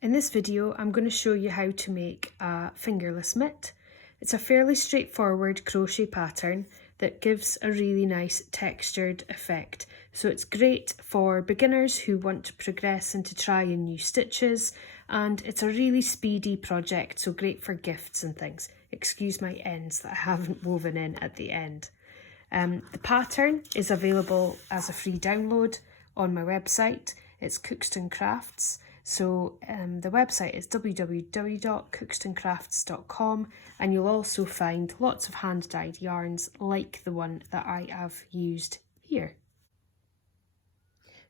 In this video, I'm going to show you how to make a fingerless mitt. It's a fairly straightforward crochet pattern that gives a really nice textured effect. So it's great for beginners who want to progress into trying new stitches, and it's a really speedy project, so great for gifts and things. Excuse my ends that I haven't woven in at the end. The pattern is available as a free download on my website. It's Crochet Crafts. So the website is www.crochetcrafts.com, and you'll also find lots of hand-dyed yarns like the one that I have used here.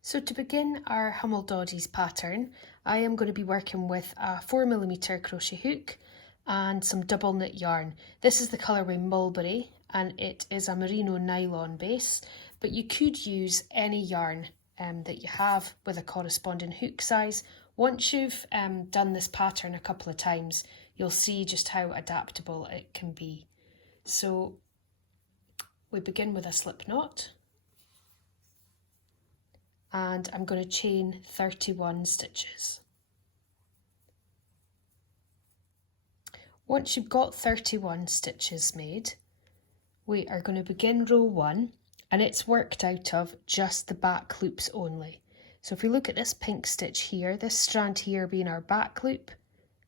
So to begin our Hummel Doddies pattern, I am going to be working with a 4mm crochet hook and some double knit yarn. This is the colourway Mulberry, and it is a merino nylon base, but you could use any yarn that you have with a corresponding hook size. Once you've done this pattern a couple of times, you'll see just how adaptable it can be. So we begin with a slip knot, and I'm going to chain 31 stitches. Once you've got 31 stitches made, we are going to begin row 1, and it's worked out of just the back loops only. So if we look at this pink stitch here, this strand here being our back loop,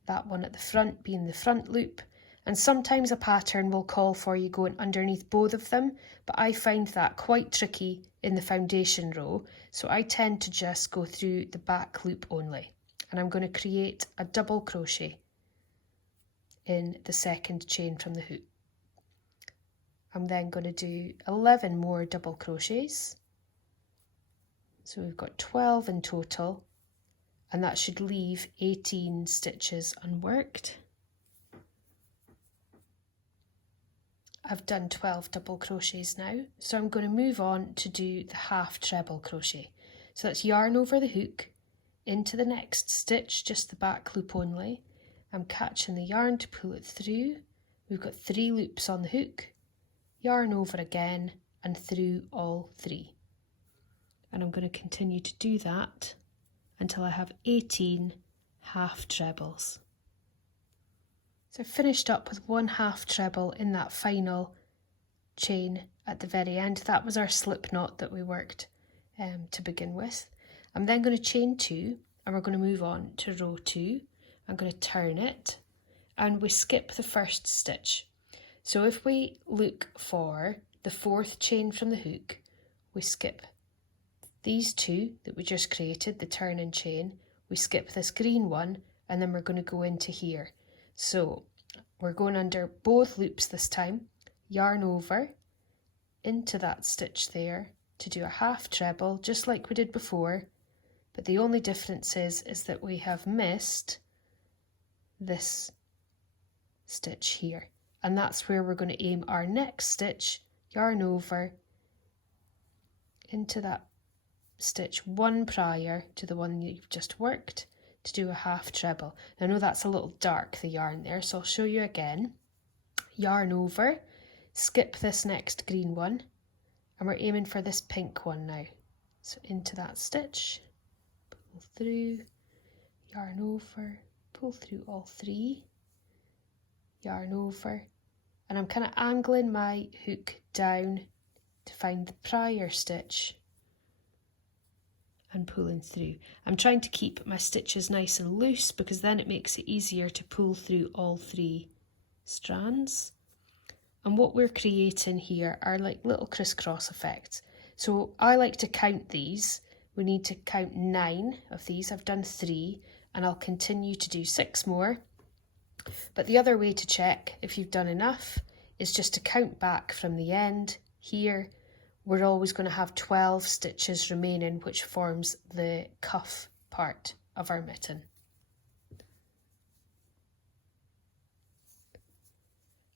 that one at the front being the front loop, and sometimes a pattern will call for you going underneath both of them, but I find that quite tricky in the foundation row, so I tend to just go through the back loop only. And I'm going to create a double crochet in the second chain from the hook. I'm then going to do 11 more double crochets. So we've got 12 in total, and that should leave 18 stitches unworked. I've done 12 double crochets now, so I'm going to move on to do the half treble crochet. So that's yarn over the hook, into the next stitch, just the back loop only. I'm catching the yarn to pull it through. We've got 3 loops on the hook, yarn over again, and through all 3. And I'm going to continue to do that until I have 18 half trebles. So I finished up with 1 half treble in that final chain at the very end. That was our slip knot that we worked to begin with. I'm then going to chain 2, and we're going to move on to row 2. I'm going to turn it, and we skip the first stitch. So if we look for the 4th chain from the hook, we skip these 2 that we just created, the turn and chain, we skip this green one, and then we're going to go into here. So we're going under both loops this time, yarn over into that stitch there to do a half treble, just like we did before, but the only difference is that we have missed this stitch here, and that's where we're going to aim our next stitch, yarn over into that stitch one prior to the one you've just worked to do a half treble. I know that's a little dark, the yarn there, so I'll show you again. Yarn over, skip this next green one, and we're aiming for this pink one now. So into that stitch, pull through, yarn over, pull through all 3, yarn over, and I'm kind of angling my hook down to find the prior stitch and pulling through. I'm trying to keep my stitches nice and loose because then it makes it easier to pull through all 3 strands. And what we're creating here are like little crisscross effects. So I like to count these. We need to count 9 of these. I've done 3, and I'll continue to do 6 more. But the other way to check if you've done enough is just to count back from the end here. We're always going to have 12 stitches remaining, which forms the cuff part of our mitten.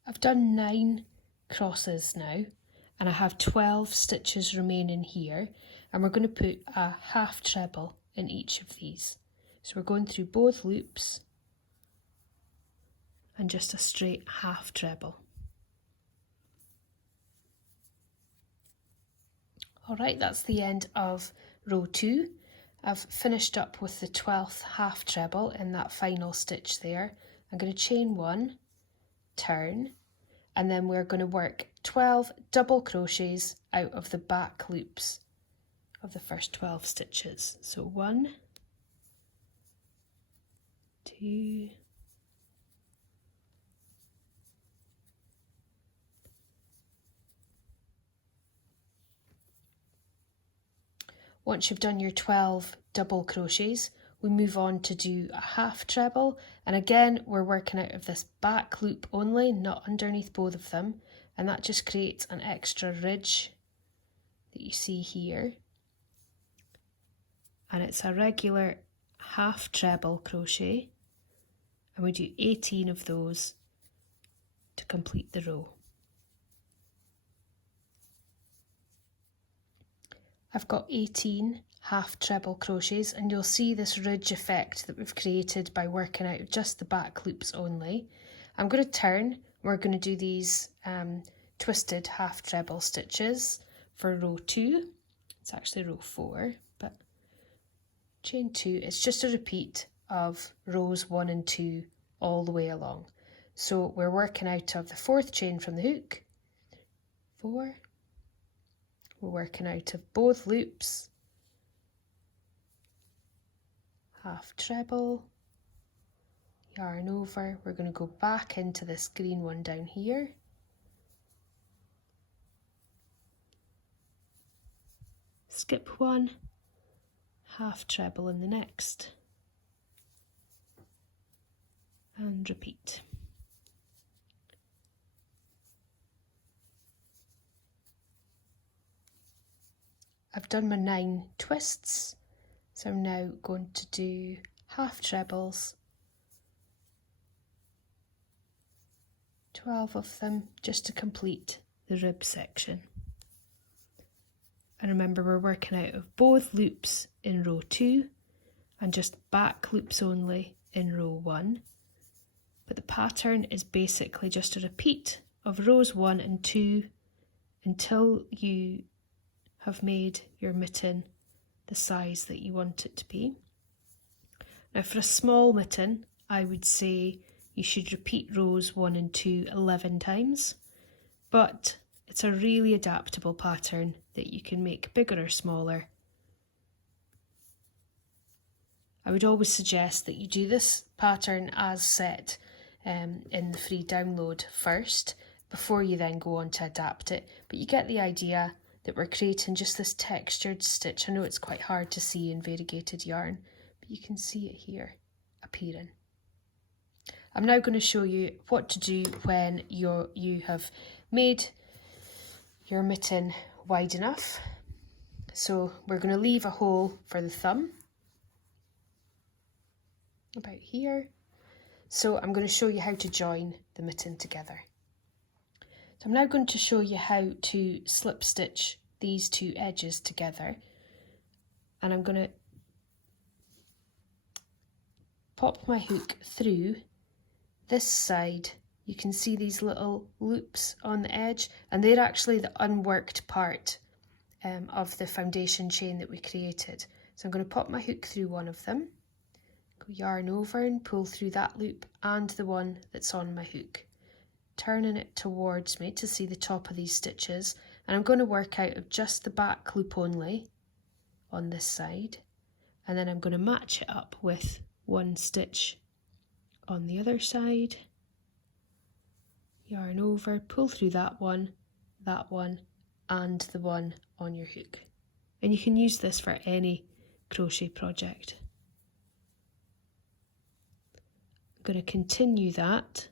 I've done 9 crosses now, and I have 12 stitches remaining here, and we're going to put a half treble in each of these. So we're going through both loops and just a straight half treble. Alright, that's the end of row 2. I've finished up with the 12th half treble in that final stitch there. I'm going to chain 1, turn, and then we're going to work 12 double crochets out of the back loops of the first 12 stitches. So 1, 2, 'Once you've done your 12 double crochets, we move on to do a half treble, and again we're working out of this back loop only, not underneath both of them, and that just creates an extra ridge that you see here. And it's a regular half treble crochet, and we do 18 of those to complete the row. I've got 18 half treble crochets, and you'll see this ridge effect that we've created by working out just the back loops only. I'm going to turn. We're going to do these twisted half treble stitches for row 2. It's actually row 4, but chain 2. It's just a repeat of rows 1 and 2 all the way along. So we're working out of the 4th chain from the hook, 4. We're working out of both loops, half treble, yarn over. We're going to go back into this green one down here, skip 1, half treble in the next, and repeat. I've done my 9 twists, so I'm now going to do half trebles, 12 of them, just to complete the rib section. And remember, we're working out of both loops in row 2 and just back loops only in row 1. But the pattern is basically just a repeat of rows 1 and 2 until you have made your mitten the size that you want it to be. Now for a small mitten, I would say you should repeat rows 1 and 2 11 times, but it's a really adaptable pattern that you can make bigger or smaller. I would always suggest that you do this pattern as set in the free download first, before you then go on to adapt it, but you get the idea that we're creating just this textured stitch. I know it's quite hard to see in variegated yarn, but you can see it here appearing. I'm now going to show you what to do when you have made your mitten wide enough. So we're going to leave a hole for the thumb, about here. So I'm going to show you how to join the mitten together. So I'm now going to show you how to slip stitch these 2 edges together, and I'm going to pop my hook through this side. You can see these little loops on the edge, and they're actually the unworked part of the foundation chain that we created. So I'm going to pop my hook through one of them, go yarn over and pull through that loop and the one that's on my hook, turning it towards me to see the top of these stitches, and I'm going to work out of just the back loop only on this side, and then I'm going to match it up with 1 stitch on the other side, yarn over, pull through that one, and the one on your hook. And you can use this for any crochet project. I'm going to continue that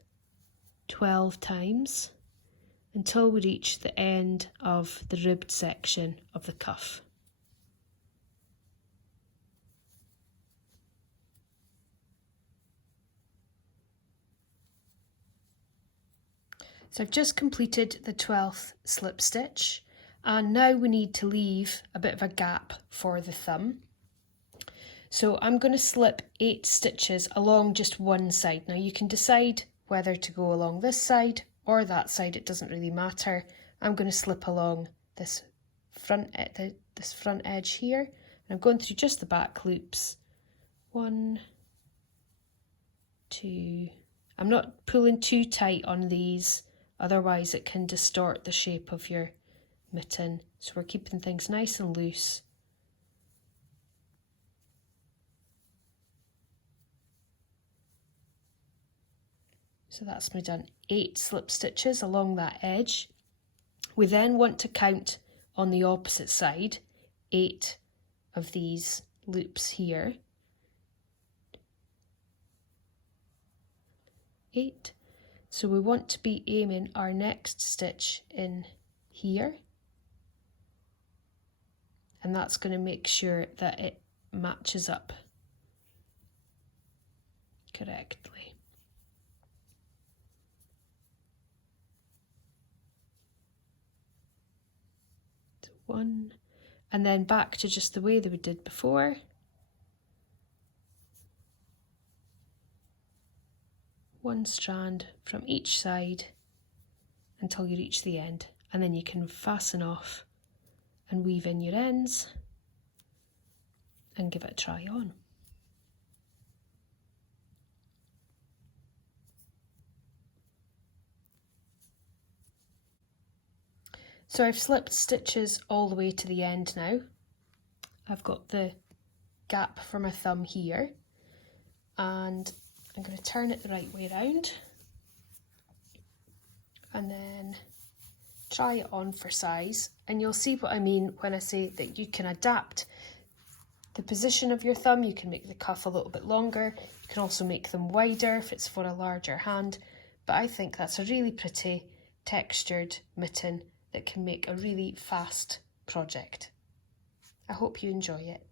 12 times until we reach the end of the ribbed section of the cuff. So I've just completed the 12th slip stitch, and now we need to leave a bit of a gap for the thumb. So I'm going to slip 8 stitches along just one side. Now you can decide whether to go along this side or that side, it doesn't really matter. I'm going to slip along this front edge here, and I'm going through just the back loops. 1, 2. I'm not pulling too tight on these, otherwise it can distort the shape of your mitten. So we're keeping things nice and loose. So that's me done 8 slip stitches along that edge. We then want to count on the opposite side 8 of these loops here. 8. So we want to be aiming our next stitch in here, and that's going to make sure that it matches up correctly. So 1, and then back to just the way that we did before. 1 strand from each side until you reach the end, and then you can fasten off and weave in your ends and give it a try on. So I've slipped stitches all the way to the end now. I've got the gap for my thumb here, and I'm going to turn it the right way around and then try it on for size, and you'll see what I mean when I say that you can adapt the position of your thumb. You can make the cuff a little bit longer, you can also make them wider if it's for a larger hand, but I think that's a really pretty textured mitten that can make a really fast project. I hope you enjoy it.